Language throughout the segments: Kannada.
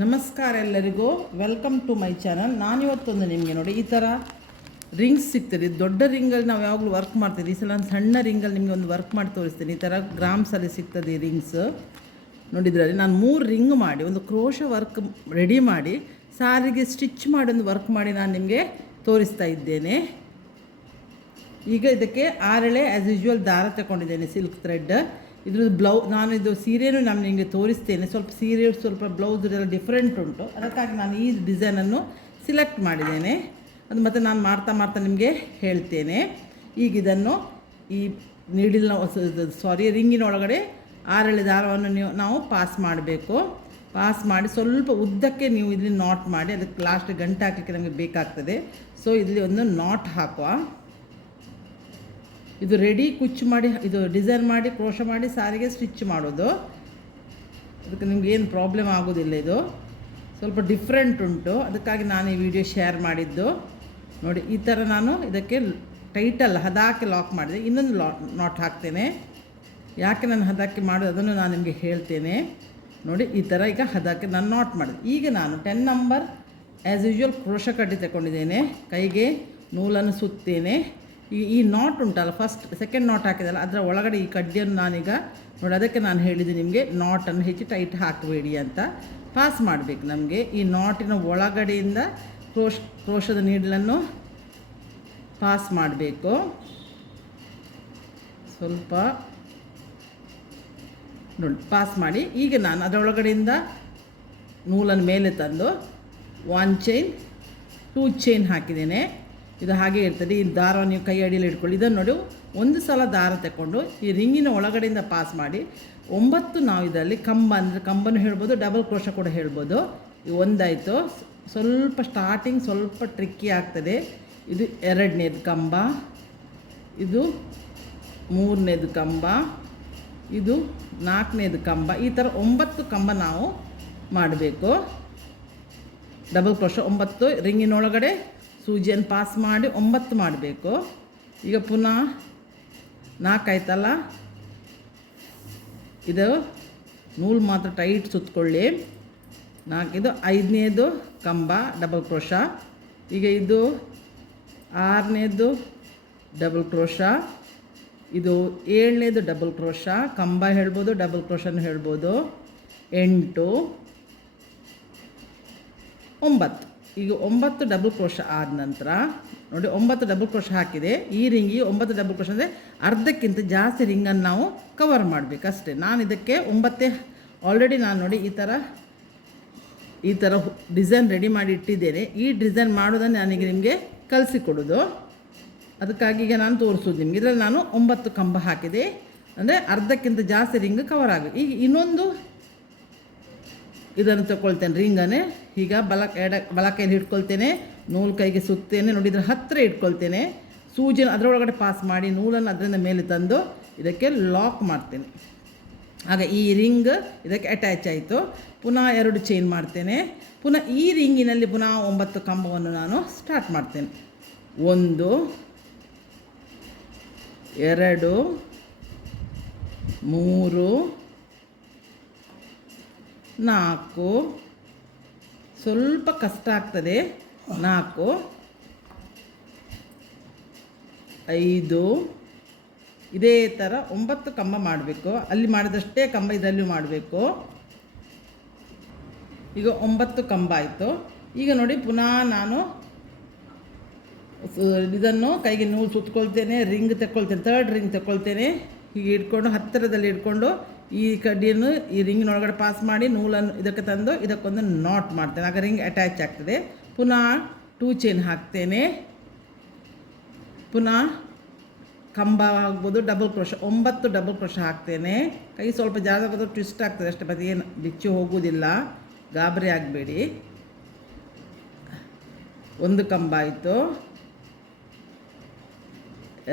ನಮಸ್ಕಾರ ಎಲ್ಲರಿಗೂ, ವೆಲ್ಕಮ್ ಟು ಮೈ ಚಾನಲ್. ನಾನಿವತ್ತೊಂದು ನಿಮಗೆ ನೋಡಿ ಈ ಥರ ರಿಂಗ್ಸ್ ಸಿಗ್ತದೆ. ದೊಡ್ಡ ರಿಂಗಲ್ಲಿ ನಾವು ಯಾವಾಗಲೂ ವರ್ಕ್ ಮಾಡ್ತೀವಿ. ಈ ಸಲ ನಾನು ಸಣ್ಣ ರಿಂಗಲ್ಲಿ ನಿಮಗೆ ಒಂದು ವರ್ಕ್ ಮಾಡಿ ತೋರಿಸ್ತೀನಿ. ಈ ಥರ ಗ್ರಾಮ್ಸಲ್ಲಿ ಸಿಗ್ತದೆ ಈ ರಿಂಗ್ಸ್. ನೋಡಿದ್ರಲ್ಲಿ ನಾನು 3 ರಿಂಗ್ ಮಾಡಿ ಒಂದು ಕ್ರೋಶ ವರ್ಕ್ ರೆಡಿ ಮಾಡಿ ಸಾರಿಗೆ ಸ್ಟಿಚ್ ಮಾಡಿ ಒಂದು ವರ್ಕ್ ಮಾಡಿ ನಾನು ನಿಮಗೆ ತೋರಿಸ್ತಾ ಇದ್ದೇನೆ. ಈಗ ಇದಕ್ಕೆ 6 ಎಳೆ ಆ್ಯಸ್ ಯೂಶ್ವಲ್ ದಾರ ತಗೊಂಡಿದ್ದೇನೆ, ಸಿಲ್ಕ್ ಥ್ರೆಡ್. ಇದ್ರದ್ದು ನಾನು ಇದು ಸೀರೆನೂ ನಾನು ನಿಮಗೆ ತೋರಿಸ್ತೇನೆ. ಸ್ವಲ್ಪ ಸೀರೆ ಸ್ವಲ್ಪ ಬ್ಲೌಸ್ ಎಲ್ಲ ಡಿಫ್ರೆಂಟ್ ಉಂಟು, ಅದಕ್ಕಾಗಿ ನಾನು ಈ ಡಿಸೈನನ್ನು ಸಿಲೆಕ್ಟ್ ಮಾಡಿದ್ದೇನೆ. ಅದು ಮತ್ತು ನಾನು ಮಾಡ್ತಾ ನಿಮಗೆ ಹೇಳ್ತೇನೆ. ಈಗ ಇದನ್ನು ಈ ರಿಂಗಿನ ಒಳಗಡೆ 6 ಎಳೆ ದಾರವನ್ನು ನಾವು ಪಾಸ್ ಮಾಡಬೇಕು. ಪಾಸ್ ಮಾಡಿ ಸ್ವಲ್ಪ ಉದ್ದಕ್ಕೆ ನೀವು ಇಲ್ಲಿ ನಾಟ್ ಮಾಡಿ, ಅದಕ್ಕೆ ಲಾಸ್ಟ್ ಗಂಟೆ ಹಾಕಲಿಕ್ಕೆ ನಮಗೆ ಬೇಕಾಗ್ತದೆ. ಸೊ ಇಲ್ಲಿ ಒಂದು ನಾಟ್ ಹಾಕುವ. ಇದು ರೆಡಿ ಕುಚ್ಚು ಮಾಡಿ, ಇದು ಡಿಸೈನ್ ಮಾಡಿ ಕ್ರೋಶ ಮಾಡಿ ಸಾರಿಗೆ ಸ್ಟಿಚ್ ಮಾಡೋದು. ಅದಕ್ಕೆ ನಿಮ್ಗೆ ಏನು ಪ್ರಾಬ್ಲಮ್ ಆಗೋದಿಲ್ಲ. ಇದು ಸ್ವಲ್ಪ ಡಿಫ್ರೆಂಟ್ ಉಂಟು, ಅದಕ್ಕಾಗಿ ನಾನು ಈ ವಿಡಿಯೋ ಶೇರ್ ಮಾಡಿದ್ದು. ನೋಡಿ ಈ ಥರ ನಾನು ಇದಕ್ಕೆ ಟೈಟಲ್ ಹದಾಕಿ ಲಾಕ್ ಮಾಡಿದೆ. ಇನ್ನೊಂದು ನಾಟ್ ಹಾಕ್ತೇನೆ. ಯಾಕೆ ನಾನು ಹದಾಕಿ ಮಾಡೋದು ಅದನ್ನು ನಾನು ನಿಮಗೆ ಹೇಳ್ತೇನೆ. ನೋಡಿ ಈ ಥರ ಈಗ ಹದಾಕಿ ನಾನು ನಾಟ್ ಮಾಡಿದೆ. ಈಗ ನಾನು 10 ನಂಬರ್ ಆ್ಯಸ್ ಯೂಶ್ವಲ್ ಕ್ರೋಶ ಕಡ್ಡಿ ತಗೊಂಡಿದ್ದೇನೆ. ಕೈಗೆ ನೂಲನ್ನು ಸುತ್ತೇನೆ. ಈ ನಾಟ್ ಉಂಟಲ್ಲ, ಸೆಕೆಂಡ್ ನಾಟ್ ಹಾಕಿದಲ್ಲ, ಅದರ ಒಳಗಡೆ ಈ ಕಡ್ಡಿಯನ್ನು ನಾನೀಗ ನೋಡಿ, ಅದಕ್ಕೆ ನಾನು ಹೇಳಿದ್ದು ನಿಮಗೆ ನಾಟನ್ನು ಹೆಚ್ಚು ಟೈಟ್ ಹಾಕಬೇಡಿ ಅಂತ. ಪಾಸ್ ಮಾಡಬೇಕು ನಮಗೆ ಈ ನಾಟಿನ ಒಳಗಡೆಯಿಂದ ಕ್ರೋಶದ ನೀಡಲನ್ನು ಪಾಸ್ ಮಾಡಬೇಕು. ಸ್ವಲ್ಪ ನೋಡಿ ಪಾಸ್ ಮಾಡಿ. ಈಗ ನಾನು ಅದರೊಳಗಡೆಯಿಂದ ನೂಲನ್ನು ಮೇಲೆ ತಂದು 1 ಚೈನ್ 2 ಚೈನ್ ಹಾಕಿದ್ದೇನೆ. ಇದು ಹಾಗೆ ಇರ್ತದೆ. ಈ ದಾರ ನೀವು ಕೈ ಅಡಿಯಲ್ಲಿ ಇಟ್ಕೊಳ್ಳಿ. ಇದನ್ನು ನೋಡಿ ಒಂದು ಸಲ ದಾರ ತಗೊಂಡು ಈ ರಿಂಗಿನ ಒಳಗಡೆಯಿಂದ ಪಾಸ್ ಮಾಡಿ 9 ನಾವು ಇದರಲ್ಲಿ ಕಂಬ ಅಂದರೆ ಕಂಬನೂ ಹೇಳ್ಬೋದು, ಡಬಲ್ ಕ್ರೋಶ ಕೂಡ ಹೇಳ್ಬೋದು. ಇದು ಒಂದಾಯಿತು. ಸ್ವಲ್ಪ ಸ್ಟಾರ್ಟಿಂಗ್ ಸ್ವಲ್ಪ ಟ್ರಿಕ್ಕಿ ಆಗ್ತದೆ. ಇದು 2ನೇದು ಕಂಬ, ಇದು 3ನೇದು ಕಂಬ, ಇದು 4ನೇದು ಕಂಬ. ಈ ಥರ 9 ಕಂಬ ನಾವು ಮಾಡಬೇಕು. ಡಬಲ್ ಕ್ರೋಶ 9 ರಿಂಗಿನೊಳಗಡೆ ಸೂಜಿಯನ್ನು ಪಾಸ್ ಮಾಡಿ 9 ಮಾಡಬೇಕು. ಈಗ ಪುನಃ 4 ಆಯ್ತಲ್ಲ, ಇದು ನೂಲು ಮಾತ್ರ ಟೈಟ್ ಸುತ್ತಕೊಳ್ಳಿ. 4 ಇದು 5ನೇದು ಕಂಬ ಡಬಲ್ ಕ್ರೋಶ. ಈಗ ಇದು 6ನೇದು ಡಬಲ್ ಕ್ರೋಶ, ಇದು 7ನೇದು ಡಬಲ್ ಕ್ರೋಶ. ಕಂಬ ಹೇಳ್ಬೋದು, ಡಬಲ್ ಕ್ರೋಶನೂ ಹೇಳ್ಬೋದು. 8 9. ಈಗ 9 ಡಬಲ್ ಕ್ರೋಶ ಆದ ನಂತರ ನೋಡಿ 9 ಡಬಲ್ ಕ್ರೋಶ ಹಾಕಿದೆ. ಈ ರಿಂಗಿಗೆ 9 ಡಬಲ್ ಕ್ರೋಶ ಅಂದರೆ ಅರ್ಧಕ್ಕಿಂತ ಜಾಸ್ತಿ ರಿಂಗನ್ನು ನಾವು ಕವರ್ ಮಾಡಬೇಕು ಅಷ್ಟೇ. ನಾನು ಇದಕ್ಕೆ 9 ಆಲ್ರೆಡಿ ನಾನು ನೋಡಿ ಈ ಥರ ಡಿಸೈನ್ ರೆಡಿ ಮಾಡಿ ಇಟ್ಟಿದ್ದೇನೆ. ಈ ಡಿಸೈನ್ ಮಾಡೋದನ್ನು ನಾನೀಗ ನಿಮಗೆ ಕಲಿಸಿಕೊಡೋದು. ಅದಕ್ಕಾಗಿ ಈಗ ನಾನು ತೋರಿಸೋದು ನಿಮಗೆ. ಇದರಲ್ಲಿ ನಾನು 9 ಕಂಬ ಹಾಕಿದೆ, ಅಂದರೆ ಅರ್ಧಕ್ಕಿಂತ ಜಾಸ್ತಿ ರಿಂಗ್ ಕವರ್ ಆಗಬೇಕು. ಈಗ ಇನ್ನೊಂದು ಇದನ್ನು ತಗೊಳ್ತೇನೆ, ರಿಂಗನ್ನೇ ಈಗ ಬಲ ಕೈಯಲ್ಲಿ ಹಿಡ್ಕೊಳ್ತೇನೆ, ನೂಲು ಕೈಗೆ ಸುತ್ತೇನೆ. ನೋಡಿ ಇದರ ಹತ್ತಿರ ಇಟ್ಕೊಳ್ತೇನೆ. ಸೂಜಿನ ಅದರೊಳಗಡೆ ಪಾಸ್ ಮಾಡಿ ನೂಲನ್ನು ಅದರಿಂದ ಮೇಲೆ ತಂದು ಇದಕ್ಕೆ ಲಾಕ್ ಮಾಡ್ತೇನೆ. ಆಗ ಈ ರಿಂಗ್ ಇದಕ್ಕೆ ಅಟ್ಯಾಚ್ ಆಯಿತು. ಪುನಃ 2 ಚೈನ್ ಮಾಡ್ತೇನೆ. ಪುನಃ ಈ ರಿಂಗಿನಲ್ಲಿ ಪುನಃ 9 ಕಂಬವನ್ನು ನಾನು ಸ್ಟಾರ್ಟ್ ಮಾಡ್ತೇನೆ. 1 2 3 4, ಸ್ವಲ್ಪ ಕಷ್ಟ ಆಗ್ತದೆ. 4 5 ಇದೇ ಥರ 9 ಕಂಬ ಮಾಡಬೇಕು. ಅಲ್ಲಿ ಮಾಡಿದಷ್ಟೇ ಕಂಬ ಇದರಲ್ಲಿ ಮಾಡಬೇಕು. ಈಗ 9 ಕಂಬ ಆಯಿತು. ಈಗ ನೋಡಿ ಪುನಃ ನಾನು ಇದನ್ನು ಕೈಗೆ ನೂಲು ಸುತ್ತಕೊಳ್ತೇನೆ, ರಿಂಗ್ ತಗೊಳ್ತೇನೆ, 3rd ರಿಂಗ್ ತಗೊಳ್ತೇನೆ. ಹೀಗೆ ಇಟ್ಕೊಂಡು ಹತ್ತಿರದಲ್ಲಿ ಇಟ್ಕೊಂಡು ಈ ಕಡ್ಡಿಯನ್ನು ಈ ರಿಂಗಿನೊಳಗಡೆ ಪಾಸ್ ಮಾಡಿ ನೂಲನ್ನು ಇದಕ್ಕೆ ತಂದು ಇದಕ್ಕೊಂದು ನಾಟ್ ಮಾಡ್ತೇನೆ. ಆಗ ರಿಂಗ್ ಅಟ್ಯಾಚ್ ಆಗ್ತದೆ. ಪುನಃ 2 ಚೈನ್ ಹಾಕ್ತೇನೆ. ಪುನಃ ಕಂಬ ಆಗ್ಬೋದು, ಡಬಲ್ ಕ್ರೋಶ 9 ಡಬಲ್ ಕ್ರೋಶ ಹಾಕ್ತೇನೆ. ಕೈ ಸ್ವಲ್ಪ ಜಾಸ್ತಿ ಆಗೋದು ಟ್ವಿಸ್ಟ್ ಆಗ್ತದೆ ಅಷ್ಟೇ, ಮತ್ತೆ ಏನು ಬಿಚ್ಚಿ ಹೋಗೋದಿಲ್ಲ, ಗಾಬರಿ ಆಗಬೇಡಿ. 1 ಕಂಬ ಆಯಿತು,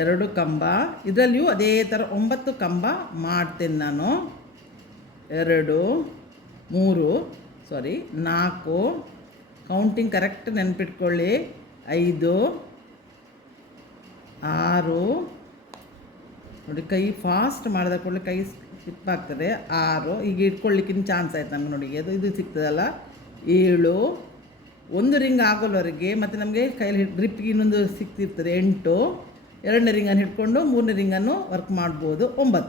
2 ಕಂಬ. ಇದರಲ್ಲಿಯೂ ಅದೇ ಥರ 9 ಕಂಬ ಮಾಡ್ತೇನೆ ನಾನು. 2 3 4 ಕೌಂಟಿಂಗ್ ಕರೆಕ್ಟ್ ನೆನಪಿಟ್ಕೊಳ್ಳಿ. 5 6 ನೋಡಿ, ಕೈ ಫಾಸ್ಟ್ ಮಾಡಿದ ಕೂಡಲೇ ಕೈ ಸ್ಲಿಪ್ ಆಗ್ತದೆ. 6 ಈಗ ಇಟ್ಕೊಳ್ಳಿಕ್ಕಿಂತ ಚಾನ್ಸ್ ಆಯ್ತು ನಮ್ಗೆ. ನೋಡಿ ಇದು ಸಿಗ್ತದಲ್ಲ, 7, ಒಂದು ರಿಂಗ್ ಆಗೋಲ್ವರೆಗೆ ಮತ್ತು ನಮಗೆ ಕೈಯಲ್ಲಿ ಗ್ರಿಪ್ಗೆ ಇನ್ನೊಂದು ಸಿಗ್ತಿರ್ತದೆ 8, ಎರಡನೇ ರಿಂಗನ್ನು ಹಿಡ್ಕೊಂಡು ಮೂರನೇ ರಿಂಗನ್ನು ವರ್ಕ್ ಮಾಡ್ಬೋದು 9.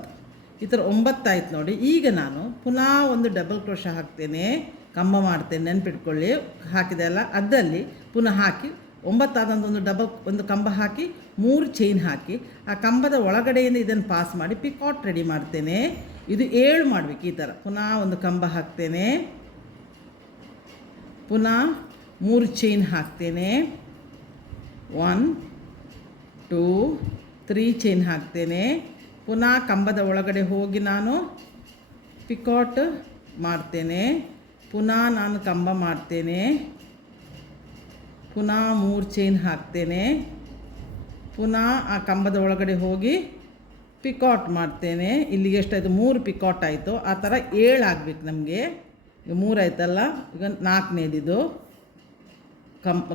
ಈ ಥರ 9 ಆಯ್ತು ನೋಡಿ. ಈಗ ನಾನು ಪುನಃ ಒಂದು ಡಬಲ್ ಕ್ರೋಶ ಹಾಕ್ತೇನೆ, ಕಂಬ ಮಾಡ್ತೇನೆ, ನೆನ್ಪಿಟ್ಕೊಳ್ಳಿ. ಹಾಕಿದೆ ಅಲ್ಲ, ಅದರಲ್ಲಿ ಪುನಃ ಹಾಕಿ 9 ಆದಂಥ ಒಂದು ಕಂಬ ಹಾಕಿ 3 ಚೈನ್ ಹಾಕಿ ಆ ಕಂಬದ ಒಳಗಡೆಯಿಂದ ಇದನ್ನು ಪಾಸ್ ಮಾಡಿ ಪಿಕಾಟ್ ರೆಡಿ ಮಾಡ್ತೇನೆ. ಇದು 7 ಮಾಡಬೇಕು ಈ ಥರ. ಪುನಃ ಒಂದು ಕಂಬ ಹಾಕ್ತೇನೆ, ಪುನಃ 3 ಚೈನ್ ಹಾಕ್ತೇನೆ, 1 2 3 ಚೈನ್ ಹಾಕ್ತೇನೆ. ಪುನಃ ಕಂಬದ ಒಳಗಡೆ ಹೋಗಿ ನಾನು ಪಿಕಾಟ್ ಮಾಡ್ತೇನೆ, ಪುನಃ ನಾನು ಕಂಬ ಮಾಡ್ತೇನೆ, ಪುನಃ 3 ಚೈನ್ ಹಾಕ್ತೇನೆ, ಪುನಃ ಆ ಕಂಬದ ಒಳಗಡೆ ಹೋಗಿ ಪಿಕಾಟ್ ಮಾಡ್ತೇನೆ. ಇಲ್ಲಿಗೆ ಎಷ್ಟಾಯಿತು? 3 ಪಿಕಾಟ್ ಆಯಿತು. ಆ ಥರ 7 ಆಗಬೇಕು ನಮಗೆ. ಈಗ 3 ಆಯ್ತಲ್ಲ, ಈಗ 4ನೇದಿದು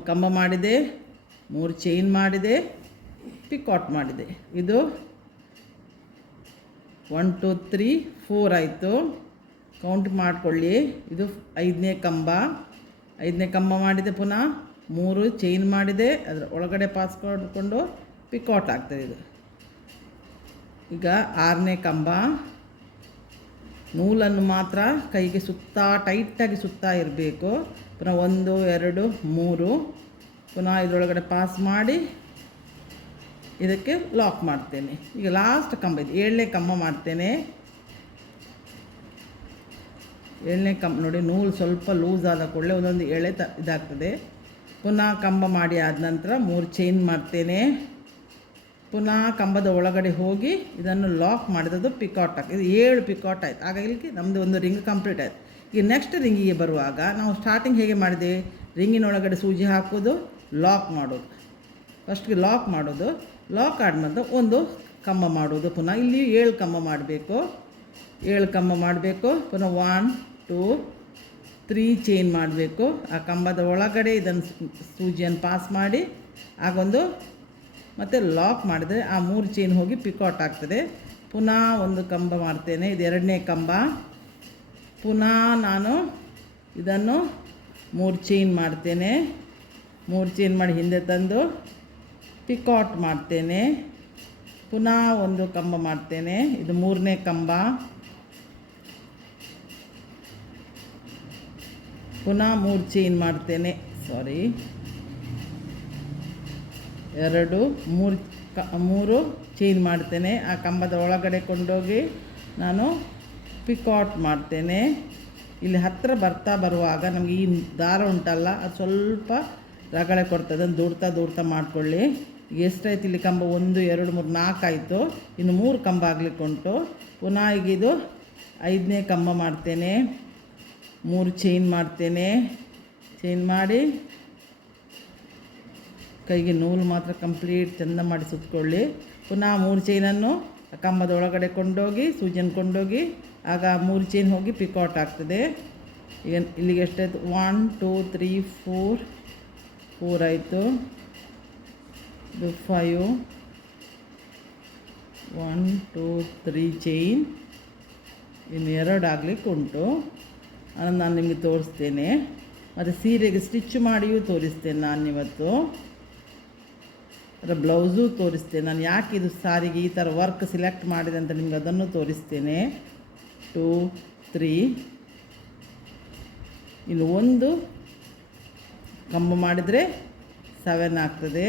ಕಂಬ ಮಾಡಿದೆ, 3 ಚೈನ್ ಮಾಡಿದೆ, ಪಿಕಾಟ್ ಮಾಡಿದೆ. ಇದು 1 2 3 4 ಆಯಿತು. ಕೌಂಟ್ ಮಾಡಿಕೊಳ್ಳಿ. ಇದು 5ನೇ ಕಂಬ ಮಾಡಿದೆ, ಪುನಃ 3 ಚೈನ್ ಮಾಡಿದೆ, ಅದರ ಒಳಗಡೆ ಪಾಸ್ ಮಾಡಿಕೊಂಡು ಪಿಕಾಟ್ ಆಗ್ತದೆ ಇದು. ಈಗ 6ನೇ ಕಂಬ, ನೂಲನ್ನು ಮಾತ್ರ ಕೈಗೆ ಟೈಟಾಗಿ ಸುತ್ತಾ ಇರಬೇಕು. ಪುನಃ 1 2 3 ಪುನಃ ಇದರೊಳಗಡೆ ಪಾಸ್ ಮಾಡಿ ಇದಕ್ಕೆ ಲಾಕ್ ಮಾಡ್ತೇನೆ. ಈಗ ಲಾಸ್ಟ್ ಕಂಬ ಇದು 7ನೇ ಕಂಬ ಮಾಡ್ತೇನೆ. 7ನೇ ಕಂಬ ನೋಡಿ, ನೂಲು ಸ್ವಲ್ಪ ಲೂಸ್ ಆದ ಕೂಡಲೇ ಒಂದೊಂದು ಎಳೆ ಇದಾಗ್ತದೆ. ಪುನಃ ಕಂಬ ಮಾಡಿ ಆದ ನಂತರ 3 ಚೈನ್ ಮಾಡ್ತೇನೆ, ಪುನಃ ಕಂಬದ ಒಳಗಡೆ ಹೋಗಿ ಇದನ್ನು ಲಾಕ್ ಮಾಡಿದದು ಪಿಕಾಟ್ ಹಾಕಿ. ಇದು 7 ಪಿಕಾಟ್ ಆಯಿತು. ಹಾಗಾಗಿ ನಮ್ಮದು ಒಂದು ರಿಂಗ್ ಕಂಪ್ಲೀಟ್ ಆಯಿತು. ಈಗ ನೆಕ್ಸ್ಟ್ ರಿಂಗಿಗೆ ಬರುವಾಗ ನಾವು ಸ್ಟಾರ್ಟಿಂಗ್ ಹೇಗೆ ಮಾಡಿದೆ? ರಿಂಗಿನೊಳಗಡೆ ಸೂಜಿ ಹಾಕೋದು, ಲಾಕ್ ಮಾಡೋದು. ಫಸ್ಟ್ಗೆ ಲಾಕ್ ಮಾಡೋದು, ಲಾಕ್ ಆದ್ಮೇಲೆ ಒಂದು ಕಂಬ ಮಾಡೋದು. ಪುನಃ ಇಲ್ಲಿ 7 ಕಂಬ ಮಾಡಬೇಕು, 7 ಕಂಬ ಮಾಡಬೇಕು. ಪುನಃ 1 2 3 ಚೈನ್ ಮಾಡಬೇಕು. ಆ ಕಂಬದ ಒಳಗಡೆ ಇದನ್ನು ಸೂಜಿಯನ್ನು ಪಾಸ್ ಮಾಡಿ ಆಗೊಂದು ಮತ್ತು ಲಾಕ್ ಮಾಡಿದರೆ ಆ 3 ಚೈನ್ ಹೋಗಿ ಪಿಕಾಟ್ ಆಗ್ತದೆ. ಪುನಃ ಒಂದು ಕಂಬ ಮಾಡ್ತೇನೆ, ಇದು 2ನೇ ಕಂಬ. ಪುನಃ ನಾನು ಇದನ್ನು 3 ಚೈನ್ ಮಾಡ್ತೇನೆ, 3 ಚೈನ್ ಮಾಡಿ ಹಿಂದೆ ತಂದು ಪಿಕಾಟ್ ಮಾಡ್ತೇನೆ. ಪುನಃ ಒಂದು ಕಂಬ ಮಾಡ್ತೇನೆ, ಇದು 3ನೇ ಕಂಬ. ಪುನಃ 3 ಚೈನ್ ಮಾಡ್ತೇನೆ, 3 ಚೈನ್ ಮಾಡ್ತೇನೆ. ಆ ಕಂಬದ ಒಳಗಡೆ ಕೊಂಡೋಗಿ ನಾನು ಪಿಕಾಟ್ ಮಾಡ್ತೇನೆ. ಇಲ್ಲಿ ಹತ್ತಿರ ಬರುವಾಗ ನಮಗೆ ಈ ದಾರ ಉಂಟಲ್ಲ, ಅದು ಸ್ವಲ್ಪ ರಗಳೆ ಕೊಡ್ತದೆ. ಅದನ್ನು ದೂಡ್ತಾ ಮಾಡಿಕೊಳ್ಳಿ. ಎಷ್ಟಾಯ್ತು ಇಲ್ಲಿ ಕಂಬ? 1 2 3 4 ಆಯಿತು. ಇನ್ನು 3 ಕಂಬ ಆಗಲಿಕ್ಕೆ ಉಂಟು. ಪುನಃ ಈಗ ಇದು 5ನೇ ಕಂಬ ಮಾಡ್ತೇನೆ, 3 ಚೈನ್ ಮಾಡ್ತೇನೆ. ಚೈನ್ ಮಾಡಿ ಕೈಗೆ ನೂಲು ಮಾತ್ರ ಕಂಪ್ಲೀಟ್ ಚೆಂದ ಮಾಡಿ ಸುತ್ತಕೊಳ್ಳಿ. ಪುನಃ 3 ಚೈನನ್ನು ಕಂಬದ ಒಳಗಡೆ ಕೊಂಡೋಗಿ ಸೂಜಿಯನ್ನು ಕೊಂಡೋಗಿ ಆಗ 3 ಚೈನ್ ಹೋಗಿ ಪಿಕಾಟ್ ಆಗ್ತದೆ. ಈಗ ಇಲ್ಲಿಗೆ ಎಷ್ಟಾಯಿತು? 1 2 3 4 ಆಯಿತು. ಇದು 5 1 2 3 ಚೈನ್. ಇನ್ನು 2 ಆಗಲಿಕ್ಕೆ ಉಂಟು. ಅದನ್ನು ನಾನು ನಿಮಗೆ ತೋರಿಸ್ತೇನೆ. ಮತ್ತು ಸೀರೆಗೆ ಸ್ಟಿಚ್ ಮಾಡಿಯೂ ತೋರಿಸ್ತೇನೆ ನಾನು ಇವತ್ತು. ಅದರ ಬ್ಲೌಸು ತೋರಿಸ್ತೇನೆ ನಾನು. ಯಾಕೆ ಇದು ಸಾರಿಗೆ ಈ ಥರ ವರ್ಕ್ ಸಿಲೆಕ್ಟ್ ಮಾಡಿದೆ ಅಂತ ನಿಮ್ಗೆ ಅದನ್ನು ತೋರಿಸ್ತೇನೆ. 2 3 ಇನ್ನು ಒಂದು ಕಂಬ ಮಾಡಿದರೆ 7 ಆಗ್ತದೆ.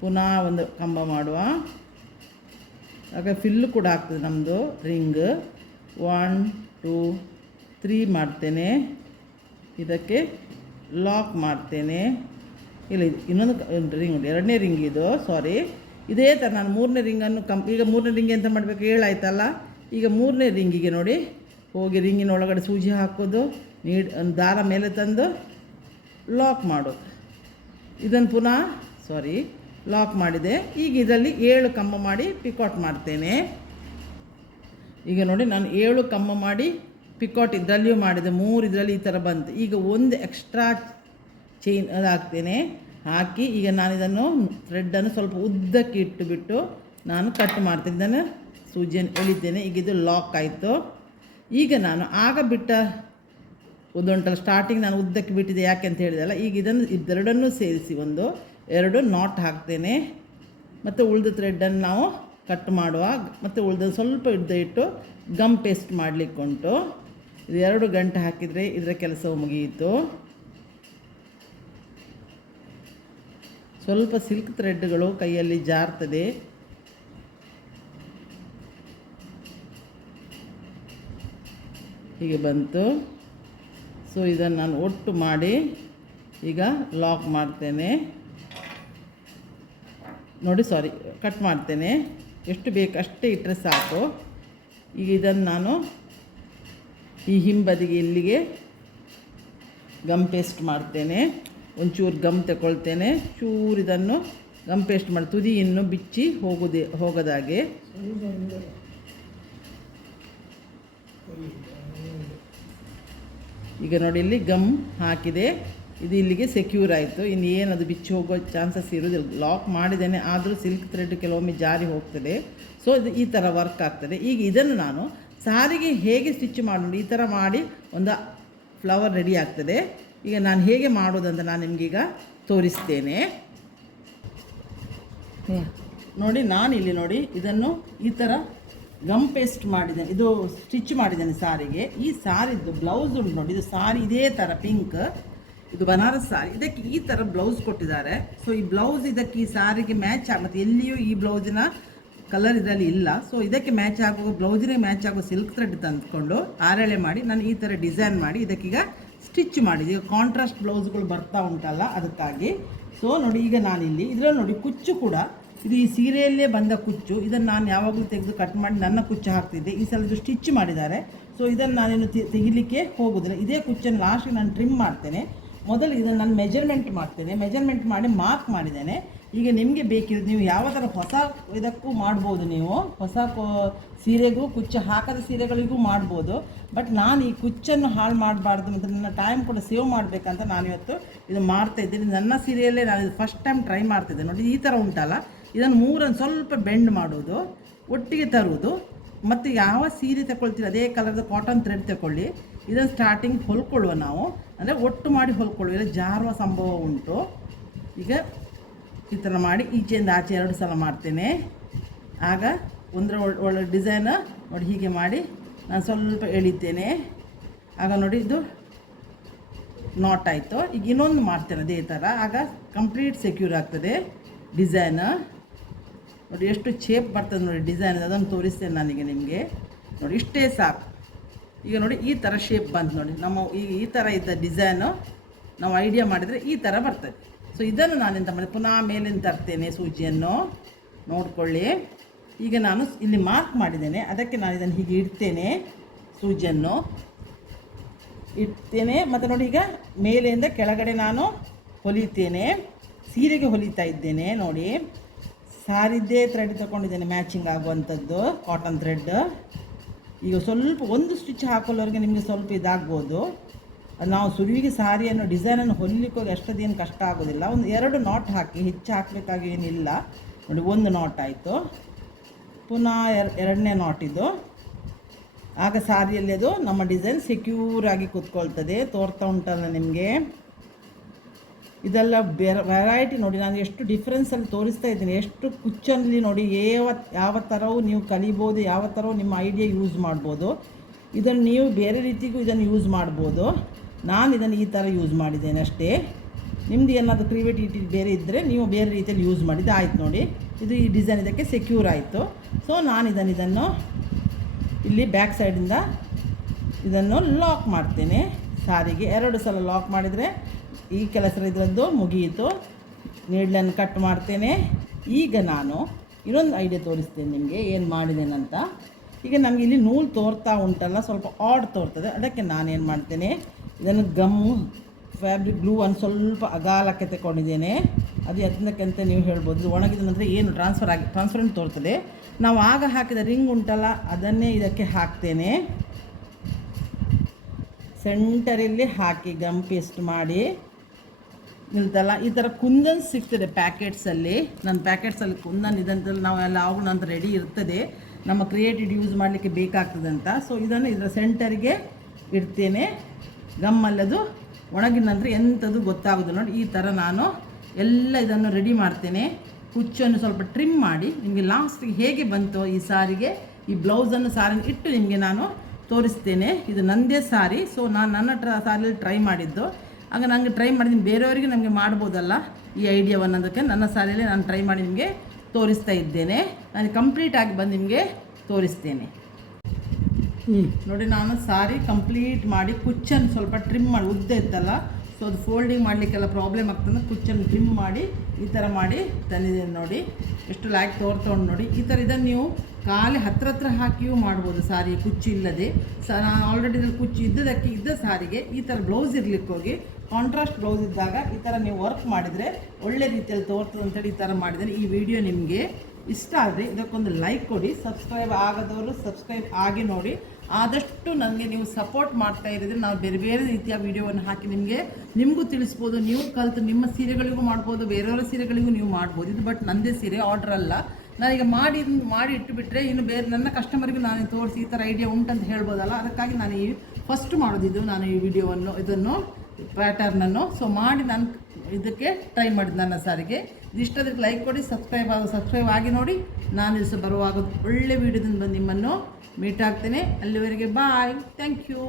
ಪುನಃ ಒಂದು ಕಂಬ ಮಾಡುವ, ಆಗ ಫಿಲ್ಲು ಕೂಡ ಆಗ್ತದೆ ನಮ್ಮದು ರಿಂಗ್. 1 2 3 ಮಾಡ್ತೇನೆ, ಇದಕ್ಕೆ ಲಾಕ್ ಮಾಡ್ತೇನೆ. ಇಲ್ಲ, ಇನ್ನೊಂದು ರಿಂಗ್ ಉಂಟು, 2ನೇ ರಿಂಗ್ ಇದು, ಇದೇ ಥರ ನಾನು 3ನೇ ರಿಂಗನ್ನು ಈಗ 3ನೇ ರಿಂಗ್ ಎಂತ ಮಾಡಬೇಕು? 7 ಆಯ್ತಲ್ಲ. ಈಗ 3ನೇ ರಿಂಗಿಗೆ ನೋಡಿ ಹೋಗಿ ರಿಂಗಿನ ಒಳಗಡೆ ಸೂಜಿ ಹಾಕೋದು, ದಾರ ಮೇಲೆ ತಂದು ಲಾಕ್ ಮಾಡೋದು. ಇದನ್ನು ಪುನಃ ಲಾಕ್ ಮಾಡಿದೆ. ಈಗ ಇದರಲ್ಲಿ 7 ಕಂಬ ಮಾಡಿ ಪಿಕಾಟ್ ಮಾಡ್ತೇನೆ. ಈಗ ನೋಡಿ ನಾನು 7 ಕಂಬ ಮಾಡಿ ಪಿಕಾಟ್ ಇದರಲ್ಲಿಯೂ ಮಾಡಿದೆ. 3 ಇದರಲ್ಲಿ ಈ ಥರ ಬಂತು. ಈಗ ಒಂದು ಎಕ್ಸ್ಟ್ರಾ ಚೈನ್ ಹಾಕ್ತೇನೆ. ಹಾಕಿ ಈಗ ನಾನು ಇದನ್ನು ಥ್ರೆಡ್ಡನ್ನು ಸ್ವಲ್ಪ ಉದ್ದಕ್ಕೆ ಇಟ್ಟುಬಿಟ್ಟು ನಾನು ಕಟ್ ಮಾಡ್ತೀನಿ. ಇದನ್ನು ಸೂಜಿಯನ್ನು ಎಳಿತೇನೆ. ಈಗ ಇದು ಲಾಕ್ ಆಯಿತು. ಈಗ ನಾನು ಆಗ ಬಿಟ್ಟ ಉದ್ದುಂಟಲ್ಲ ಸ್ಟಾರ್ಟಿಂಗ್ ನಾನು ಉದ್ದಕ್ಕೆ ಬಿಟ್ಟಿದ್ದೆ ಯಾಕೆ ಅಂತ ಹೇಳಿದೆಲ್ಲ. ಈಗ ಇದೆರಡನ್ನೂ ಸೇರಿಸಿ 2 ನಾಟ್ ಹಾಕ್ತೇನೆ. ಮತ್ತು ಉಳಿದ ಥ್ರೆಡ್ಡನ್ನು ನಾವು ಕಟ್ ಮಾಡುವಾಗ ಮತ್ತು ಉಳಿದ ಸ್ವಲ್ಪ ಇಟ್ಟು ಗಮ್ ಪೇಸ್ಟ್ ಮಾಡಲಿಕ್ಕುಂಟು. ಇದು 2 ಗಂಟೆ ಹಾಕಿದರೆ ಇದರ ಕೆಲಸವು ಮುಗಿಯಿತು. ಸ್ವಲ್ಪ ಸಿಲ್ಕ್ ಥ್ರೆಡ್ಗಳು ಕೈಯಲ್ಲಿ ಜಾರ್ತದೆ. ಹೀಗೆ ಬಂತು. ಸೊ ಇದನ್ನು ನಾನು ಒಟ್ಟು ಮಾಡಿ ಈಗ ಲಾಕ್ ಮಾಡ್ತೇನೆ. ನೋಡಿ ಕಟ್ ಮಾಡ್ತೇನೆ. ಎಷ್ಟು ಬೇಕು ಅಷ್ಟೇ ಇಟ್ಟರೆ ಸಾಕು. ಈಗ ಇದನ್ನು ನಾನು ಈ ಹಿಂಬದಿಗೆ ಇಲ್ಲಿಗೆ ಗಮ್ ಪೇಸ್ಟ್ ಮಾಡ್ತೇನೆ. ಒಂಚೂರು ಗಮ್ ತಗೊಳ್ತೇನೆ. ಚೂರು ಇದನ್ನು ಗಮ್ ಪೇಸ್ಟ್ ಮಾಡಿ ತುದಿ ಇನ್ನು ಬಿಚ್ಚಿ ಹೋಗೋದಾಗೆ. ಈಗ ನೋಡಿ ಇಲ್ಲಿ ಗಮ್ ಹಾಕಿದೆ. ಇದು ಇಲ್ಲಿಗೆ ಸೆಕ್ಯೂರ್ ಆಯಿತು. ಇನ್ನು ಏನದು ಬಿಚ್ಚಿ ಹೋಗೋ ಚಾನ್ಸಸ್ ಇರೋದಿಲ್ಲ. ಲಾಕ್ ಮಾಡಿದ್ದೇನೆ, ಆದರೂ ಸಿಲ್ಕ್ ಥ್ರೆಡ್ ಕೆಲವೊಮ್ಮೆ ಜಾರಿ ಹೋಗ್ತದೆ. ಸೊ ಇದು ಈ ಥರ ವರ್ಕ್ ಆಗ್ತದೆ. ಈಗ ಇದನ್ನು ನಾನು ಸಾರಿಗೆ ಹೇಗೆ ಸ್ಟಿಚ್ ಮಾಡೋದು ಈ ಥರ ಮಾಡಿ ಒಂದು ಫ್ಲವರ್ ರೆಡಿ ಆಗ್ತದೆ. ಈಗ ನಾನು ಹೇಗೆ ಮಾಡೋದಂತ ನಾನು ನಿಮಗೀಗ ತೋರಿಸ್ತೇನೆ. ನೋಡಿ ನಾನಿಲ್ಲಿ ನೋಡಿ ಇದನ್ನು ಈ ಥರ ಗಮ್ ಪೇಸ್ಟ್ ಮಾಡಿದ್ದೇನೆ. ಇದು ಸ್ಟಿಚ್ ಮಾಡಿದ್ದೇನೆ ಸಾರಿಗೆ. ಈ ಸಾರಿದ್ದು ಬ್ಲೌಸ್ ಉಂಟು ನೋಡಿ. ಇದು ಸಾರಿ ಇದೇ ಥರ ಪಿಂಕ್, ಇದು ಬನಾರಸ್ ಸಾರಿ. ಇದಕ್ಕೆ ಈ ಥರ ಬ್ಲೌಸ್ ಕೊಟ್ಟಿದ್ದಾರೆ. ಸೊ ಈ ಬ್ಲೌಸ್ ಇದಕ್ಕೆ ಈ ಸಾರಿಗೆ ಮ್ಯಾಚ್ ಮತ್ತು ಎಲ್ಲಿಯೂ ಈ ಬ್ಲೌಸಿನ ಕಲರ್ ಇದರಲ್ಲಿ ಇಲ್ಲ. ಸೊ ಇದಕ್ಕೆ ಮ್ಯಾಚ್ ಆಗೋ ಬ್ಲೌಸಿಗೆ ಮ್ಯಾಚ್ ಆಗೋ ಸಿಲ್ಕ್ ಥ್ರೆಡ್ ತಂದುಕೊಂಡು ಆರೇಳೆ ಮಾಡಿ ನಾನು ಈ ಥರ ಡಿಸೈನ್ ಮಾಡಿ ಇದಕ್ಕೀಗ ಸ್ಟಿಚ್ ಮಾಡಿದೆ. ಈಗ ಕಾಂಟ್ರಾಸ್ಟ್ ಬ್ಲೌಸ್ಗಳು ಬರ್ತಾ ಉಂಟಲ್ಲ ಅದಕ್ಕಾಗಿ. ಸೊ ನೋಡಿ ಈಗ ನಾನಿಲ್ಲಿ ಇದರಲ್ಲಿ ನೋಡಿ ಕುಚ್ಚು ಕೂಡ ಇದು ಈ ಸೀರೆಯಲ್ಲೇ ಬಂದ ಕುಚ್ಚು. ಇದನ್ನು ನಾನು ಯಾವಾಗಲೂ ತೆಗೆದು ಕಟ್ ಮಾಡಿ ನನ್ನ ಕುಚ್ಚು ಹಾಕ್ತಿದ್ದೆ. ಈ ಸಲ ಇದು ಸ್ಟಿಚ್ ಮಾಡಿದ್ದಾರೆ. ಸೊ ಇದನ್ನು ನಾನೇನು ತೆಗಿಲಿಕ್ಕೆ ಹೋಗೋದಿಲ್ಲ. ಇದೇ ಕುಚ್ಚನ್ನು ಲಾಸ್ಟಿಗೆ ನಾನು ಟ್ರಿಮ್ ಮಾಡ್ತೇನೆ. ಮೊದಲು ಇದನ್ನು ನಾನು ಮೆಜರ್ಮೆಂಟ್ ಮಾಡ್ತೇನೆ. ಮೆಜರ್ಮೆಂಟ್ ಮಾಡಿ ಮಾರ್ಕ್ ಮಾಡಿದ್ದೇನೆ. ಈಗ ನಿಮಗೆ ಬೇಕಿರೋದು ನೀವು ಯಾವ ಥರ ಹೊಸ ಇದಕ್ಕೂ ಮಾಡ್ಬೋದು. ನೀವು ಹೊಸ ಸೀರೆಗೂ ಕುಚ್ಚು ಹಾಕದ ಸೀರೆಗಳಿಗೂ ಮಾಡ್ಬೋದು. ಬಟ್ ನಾನು ಈ ಕುಚ್ಚನ್ನು ಹಾಳು ಮಾಡಬಾರ್ದು ಮತ್ತು ನನ್ನ ಟೈಮ್ ಕೂಡ ಸೇವ್ ಮಾಡಬೇಕಂತ ನಾನಿವತ್ತು ಇದು ಮಾಡ್ತಾಯಿದ್ದೀನಿ. ನನ್ನ ಸೀರೆಯಲ್ಲೇ ನಾನು ಇದು ಫಸ್ಟ್ ಟೈಮ್ ಟ್ರೈ ಮಾಡ್ತಿದ್ದೆ. ನೋಡಿ ಈ ಥರ ಉಂಟಲ್ಲ, ಇದನ್ನು ಮೂರನ್ನು ಸ್ವಲ್ಪ ಬೆಂಡ್ ಮಾಡೋದು, ಒಟ್ಟಿಗೆ ತರುವುದು, ಮತ್ತು ಯಾವ ಸೀರೆ ತಗೊಳ್ತೀವಿ ಅದೇ ಕಲರ್ದು ಕಾಟನ್ ಥ್ರೆಡ್ ತಗೊಳ್ಳಿ. ಇದನ್ನು ಸ್ಟಾರ್ಟಿಂಗ್ ಹೊಲ್ಕೊಳ್ಳುವ ನಾವು, ಅಂದರೆ ಒಟ್ಟು ಮಾಡಿ ಹೊಲ್ಕೊಳ್ಳುವ. ಇಲ್ಲ ಜಾರುವ ಸಂಭವ ಉಂಟು. ಈಗ ಈ ಥರ ಮಾಡಿ ಈಚೆಯಿಂದ ಆಚೆ 2 ಸಲ ಮಾಡ್ತೇನೆ. ಆಗ ಒಳ್ಳೆ ಡಿಸೈನ್ ನೋಡಿ ಹೀಗೆ ಮಾಡಿ ನಾನು ಸ್ವಲ್ಪ ಎಳಿತೇನೆ. ಆಗ ನೋಡಿ ಇದು ನಾಟ್ ಆಯಿತು. ಈಗ ಇನ್ನೊಂದು ಮಾಡ್ತೇನೆ ಅದೇ ಥರ. ಆಗ ಕಂಪ್ಲೀಟ್ ಸೆಕ್ಯೂರ್ ಆಗ್ತದೆ ಡಿಸೈನ್. ನೋಡಿ ಎಷ್ಟು ಶೇಪ್ ಬರ್ತದೆ ನೋಡಿ ಡಿಸೈನ್. ಅದನ್ನು ತೋರಿಸ್ತೇನೆ ನಾನೀಗ ನಿಮಗೆ. ನೋಡಿ ಇಷ್ಟೇ ಸಾಕು. ಈಗ ನೋಡಿ ಈ ಥರ ಶೇಪ್ ಬಂತು ನೋಡಿ. ನಮ್ಮ ಈ ಥರ ಇದ್ದ ಡಿಸೈನು ನಾವು ಐಡಿಯಾ ಮಾಡಿದರೆ ಈ ಥರ ಬರ್ತದೆ. ಸೊ ಇದನ್ನು ನಾನೆಂತ ಮಾಡಿದೆ, ಪುನಃ ಮೇಲಿಂದ ತರ್ತೇನೆ ಸೂಜಿಯನ್ನು ನೋಡ್ಕೊಳ್ಳಿ. ಈಗ ನಾನು ಇಲ್ಲಿ ಮಾರ್ಕ್ ಮಾಡಿದ್ದೇನೆ, ಅದಕ್ಕೆ ನಾನು ಇದನ್ನು ಹೀಗೆ ಇಡ್ತೇನೆ. ಸೂಜಿಯನ್ನು ಇಡ್ತೇನೆ ಮತ್ತು ನೋಡಿ ಈಗ ಮೇಲೆಯಿಂದ ಕೆಳಗಡೆ ನಾನು ಹೊಲಿತೇನೆ. ಸೀರೆಗೆ ಹೊಲಿತಾ ಇದ್ದೇನೆ. ನೋಡಿ ಸಾರಿದ್ದೇ ಥ್ರೆಡ್ ತಗೊಂಡಿದ್ದೇನೆ ಮ್ಯಾಚಿಂಗ್ ಆಗುವಂಥದ್ದು ಕಾಟನ್ ಥ್ರೆಡ್. ಈಗ ಸ್ವಲ್ಪ ಒಂದು ಸ್ಟಿಚ್ ಹಾಕೊಳ್ಳೋರಿಗೆ ನಿಮಗೆ ಸ್ವಲ್ಪ ಇದಾಗ್ಬೋದು. ನಾವು ಸುರುವಿಗೆ ಸಾರಿಯನ್ನು ಡಿಸೈನನ್ನು ಹೊಲಿಲಿಕ್ಕೆ ಹೋಗಿ ಅಷ್ಟದೇನು ಕಷ್ಟ ಆಗೋದಿಲ್ಲ. ಒಂದು 2 ನಾಟ್ ಹಾಕಿ, ಹೆಚ್ಚು ಹಾಕಬೇಕಾಗಿ ಏನಿಲ್ಲ. ನೋಡಿ 1 ನಾಟ್ ಆಯಿತು. ಪುನಃ 2ನೇ ನಾಟ್ ಇದು. ಆಗ ಸಾರಿಯಲ್ಲಿ ಅದು ನಮ್ಮ ಡಿಸೈನ್ ಸೆಕ್ಯೂರಾಗಿ ಕೂತ್ಕೊಳ್ತದೆ. ತೋರ್ತಾ ಉಂಟಲ್ಲ ನಿಮಗೆ. ಇದೆಲ್ಲ ವೆರೈಟಿ ನೋಡಿ. ನಾನು ಎಷ್ಟು ಡಿಫ್ರೆನ್ಸಲ್ಲಿ ತೋರಿಸ್ತಾ ಇದ್ದೀನಿ. ಎಷ್ಟು ಕುಚ್ಚಲ್ಲಿ ನೋಡಿ ಯಾವ ಥರವೂ ನೀವು ಕಲಿಬೋದು, ಯಾವ ಥರವೂ ನಿಮ್ಮ ಐಡಿಯಾ ಯೂಸ್ ಮಾಡ್ಬೋದು. ಇದನ್ನು ನೀವು ಬೇರೆ ರೀತಿಗೂ ಇದನ್ನು ಯೂಸ್ ಮಾಡ್ಬೋದು. ನಾನು ಇದನ್ನು ಈ ಥರ ಯೂಸ್ ಮಾಡಿದ್ದೇನೆ ಅಷ್ಟೇ. ನಿಮ್ಮದು ಏನಾದರೂ ಕ್ರಿಯೇಟಿವಿಟಿ ಬೇರೆ ಇದ್ದರೆ ನೀವು ಬೇರೆ ರೀತಿಯಲ್ಲಿ ಯೂಸ್ ಮಾಡಿದ್ದು ಆಯ್ತು. ನೋಡಿ ಇದು ಈ ಡಿಸೈನ್ ಇದಕ್ಕೆ ಸೆಕ್ಯೂರ್ ಆಯಿತು. ಸೊ ನಾನು ಇದನ್ನು ಇಲ್ಲಿ ಬ್ಯಾಕ್ ಸೈಡಿಂದ ಇದನ್ನು ಲಾಕ್ ಮಾಡ್ತೇನೆ. ಸಾರಿಗೆ 2 ಸಲ ಲಾಕ್ ಮಾಡಿದರೆ ಈ ಕೆಲಸ ಇದರದ್ದು ಮುಗಿಯಿತು. ನೀಡ್ಲನ್ನು ಕಟ್ ಮಾಡ್ತೇನೆ. ಈಗ ನಾನು ಇನ್ನೊಂದು ಐಡಿಯಾ ತೋರಿಸ್ತೇನೆ ನಿಮಗೆ ಏನು ಮಾಡಿದ್ದೇನಂತ. ಈಗ ನಮಗೆ ಇಲ್ಲಿ ನೂಲು ತೋರ್ತಾ ಉಂಟಲ್ಲ, ಸ್ವಲ್ಪ ಆಡ್ ತೋರ್ತದೆ. ಅದಕ್ಕೆ ನಾನೇನು ಮಾಡ್ತೇನೆ, ಇದನ್ನು ಗಮ್ಮು ಫ್ಯಾಬ್ರಿಕ್ ಗ್ಲೂ ಒಂದು ಸ್ವಲ್ಪ ಅಗಾಲಕ್ಕೆ ತಗೊಂಡಿದ್ದೇನೆ. ಅದು ಅದಕ್ಕಿಂತ ನೀವು ಹೇಳ್ಬೋದು. ಒಣಗಿದ ನಂತರ ಏನು ಟ್ರಾನ್ಸ್ಪರೆಂಟ್ ತೋರ್ತದೆ. ನಾವು ಆಗ ಹಾಕಿದ ರಿಂಗ್ ಉಂಟಲ್ಲ ಅದನ್ನೇ ಇದಕ್ಕೆ ಹಾಕ್ತೇನೆ. ಸೆಂಟರಲ್ಲಿ ಹಾಕಿ ಗಮ್ ಪೇಸ್ಟ್ ಮಾಡಿ ನಿಲ್ತಲ್ಲ. ಈ ಥರ ಕುಂದನ್ ಸಿಗ್ತದೆ ಪ್ಯಾಕೆಟ್ಸಲ್ಲಿ. ನನ್ನ ಪ್ಯಾಕೆಟ್ಸಲ್ಲಿ ಕುಂದನ್ ಇದಂತಲ್ಲಿ ನಾವು ಎಲ್ಲ ಅವು ನಂತರ ರೆಡಿ ಇರ್ತದೆ, ನಮ್ಮ ಕ್ರಿಯೇಟಿವ್ ಯೂಸ್ ಮಾಡಲಿಕ್ಕೆ ಬೇಕಾಗ್ತದಂತ. ಸೊ ಇದನ್ನು ಇದರ ಸೆಂಟರಿಗೆ ಇಡ್ತೇನೆ. ಗಮ್ಮಲ್ಲಿ ಅದು ಒಣಗಿದ ನಂತರ ಎಂಥದ್ದು ಗೊತ್ತಾಗೋದು ನೋಡಿ. ಈ ಥರ ನಾನು ಎಲ್ಲ ಇದನ್ನು ರೆಡಿ ಮಾಡ್ತೇನೆ. ಕುಚ್ಚನ್ನು ಸ್ವಲ್ಪ ಟ್ರಿಮ್ ಮಾಡಿ ನಿಮಗೆ ಲಾಸ್ಟಿಗೆ ಹೇಗೆ ಬಂತೋ ಈ ಸಾರಿಗೆ, ಈ ಬ್ಲೌಸನ್ನು ಸಾರಿನ ಇಟ್ಟು ನಿಮಗೆ ನಾನು ತೋರಿಸ್ತೇನೆ. ಇದು ನನ್ನದೇ ಸಾರಿ, ಸೊ ನಾನು ನನ್ನ ಸಾರಿಯಲ್ಲಿ ಟ್ರೈ ಮಾಡಿದ್ದು. ಆಗ ನನಗೆ ಟ್ರೈ ಮಾಡಿದ್ದೀನಿ, ಬೇರೆಯವರಿಗೆ ನಮಗೆ ಮಾಡ್ಬೋದಲ್ಲ ಈ ಐಡಿಯಾವನ್ನು, ಅದಕ್ಕೆ ನನ್ನ ಸಾರಿಯಲ್ಲಿ ನಾನು ಟ್ರೈ ಮಾಡಿ ನಿಮಗೆ ತೋರಿಸ್ತಾ ಇದ್ದೇನೆ. ನಾನು ಕಂಪ್ಲೀಟಾಗಿ ಬಂದು ನಿಮಗೆ ತೋರಿಸ್ತೇನೆ. ನೋಡಿ, ನಾನು ಸಾರಿ ಕಂಪ್ಲೀಟ್ ಮಾಡಿ ಕುಚ್ಚನ್ನು ಸ್ವಲ್ಪ ಟ್ರಿಮ್ ಮಾಡಿ, ಉದ್ದ ಇತ್ತಲ್ಲ ಸೊ ಅದು ಫೋಲ್ಡಿಂಗ್ ಮಾಡಲಿಕ್ಕೆಲ್ಲ ಪ್ರಾಬ್ಲಮ್ ಆಗ್ತದೆ, ಕುಚ್ಚನ್ನು ಟ್ರಿಮ್ ಮಾಡಿ ಈ ಥರ ಮಾಡಿ ತಂದಿದ್ದೇನೆ. ನೋಡಿ ಎಷ್ಟು ಲ್ಯಾಕ್ ತೋರ್ತೊಂಡು ನೋಡಿ. ಈ ಥರ ಇದನ್ನು ನೀವು ಖಾಲಿ ಹತ್ರ ಹಾಕಿಯೂ ಮಾಡ್ಬೋದು, ಸಾರಿ ಕುಚ್ಚು ಇಲ್ಲದೆ. ನಾನು ಆಲ್ರೆಡಿ ಇದ್ರಲ್ಲಿ ಕುಚ್ಚು ಇದ್ದದಕ್ಕೆ ಇದ್ದ ಸಾರಿಗೆ ಈ ಥರ ಬ್ಲೌಸ್ ಇರ್ಲಿಕ್ಕೆ ಹೋಗಿ ಕಾಂಟ್ರಾಸ್ಟ್ ಬ್ಲೌಸ್ ಇದ್ದಾಗ ಈ ಥರ ನೀವು ವರ್ಕ್ ಮಾಡಿದರೆ ಒಳ್ಳೆ ರೀತಿಯಲ್ಲಿ ತೋರ್ತದೆ ಅಂತೇಳಿ ಈ ಥರ ಮಾಡಿದರೆ. ಈ ವಿಡಿಯೋ ನಿಮಗೆ ಇಷ್ಟ ಆದರೆ ಇದಕ್ಕೊಂದು ಲೈಕ್ ಕೊಡಿ, ಸಬ್ಸ್ಕ್ರೈಬ್ ಆಗದವರು ಸಬ್ಸ್ಕ್ರೈಬ್ ಆಗಿ ನೋಡಿ. ಆದಷ್ಟು ನನಗೆ ನೀವು ಸಪೋರ್ಟ್ ಮಾಡ್ತಾ ಇರಿದ್ರೆ ನಾವು ಬೇರೆ ಬೇರೆ ರೀತಿಯ ವೀಡಿಯೋವನ್ನು ಹಾಕಿ ನಿಮಗೂ ತಿಳಿಸ್ಬೋದು. ನೀವು ಕಲಿತು ನಿಮ್ಮ ಸೀರೆಗಳಿಗೂ ಮಾಡ್ಬೋದು, ಬೇರೆಯವರ ಸೀರೆಗಳಿಗೂ ನೀವು ಮಾಡ್ಬೋದು. ಇದು ಬಟ್ ನನ್ನದೇ ಸೀರೆ, ಆರ್ಡ್ರ್ ಅಲ್ಲ. ನಾನೀಗ ಮಾಡಿ ಇಟ್ಟುಬಿಟ್ರೆ ಇನ್ನು ಬೇರೆ ನನ್ನ ಕಸ್ಟಮರ್ಗೂ ನಾನು ತೋರಿಸಿ ಈ ಥರ ಐಡಿಯಾ ಉಂಟಂತ ಹೇಳ್ಬೋದಲ್ಲ, ಅದಕ್ಕಾಗಿ ನಾನು ಈ ಫಸ್ಟ್ ಮಾಡೋದಿದ್ದು ನಾನು ಈ ವಿಡಿಯೋವನ್ನು, ಇದನ್ನು ಪ್ಯಾಟರ್ನನ್ನು ಸೊ ಮಾಡಿ ನಾನು ಇದಕ್ಕೆ ಟ್ರೈ ಮಾಡಿದ್ದು ನನ್ನ ಸಾರಿಗೆ. ಇಷ್ಟದಕ್ಕೆ ಲೈಕ್ ಕೊಡಿ, ಸಬ್ಸ್ಕ್ರೈಬ್ ಆಗಿ ನೋಡಿ. ನಾನು ದಿವಸ ಬರುವಾಗ ಒಳ್ಳೆ ವೀಡಿಯೋದಿಂದ ಬಂದು ನಿಮ್ಮನ್ನು ಮೀಟ್ ಆಗ್ತೇನೆ. ಅಲ್ಲಿವರೆಗೆ ಬಾಯ್, ಥ್ಯಾಂಕ್ ಯು.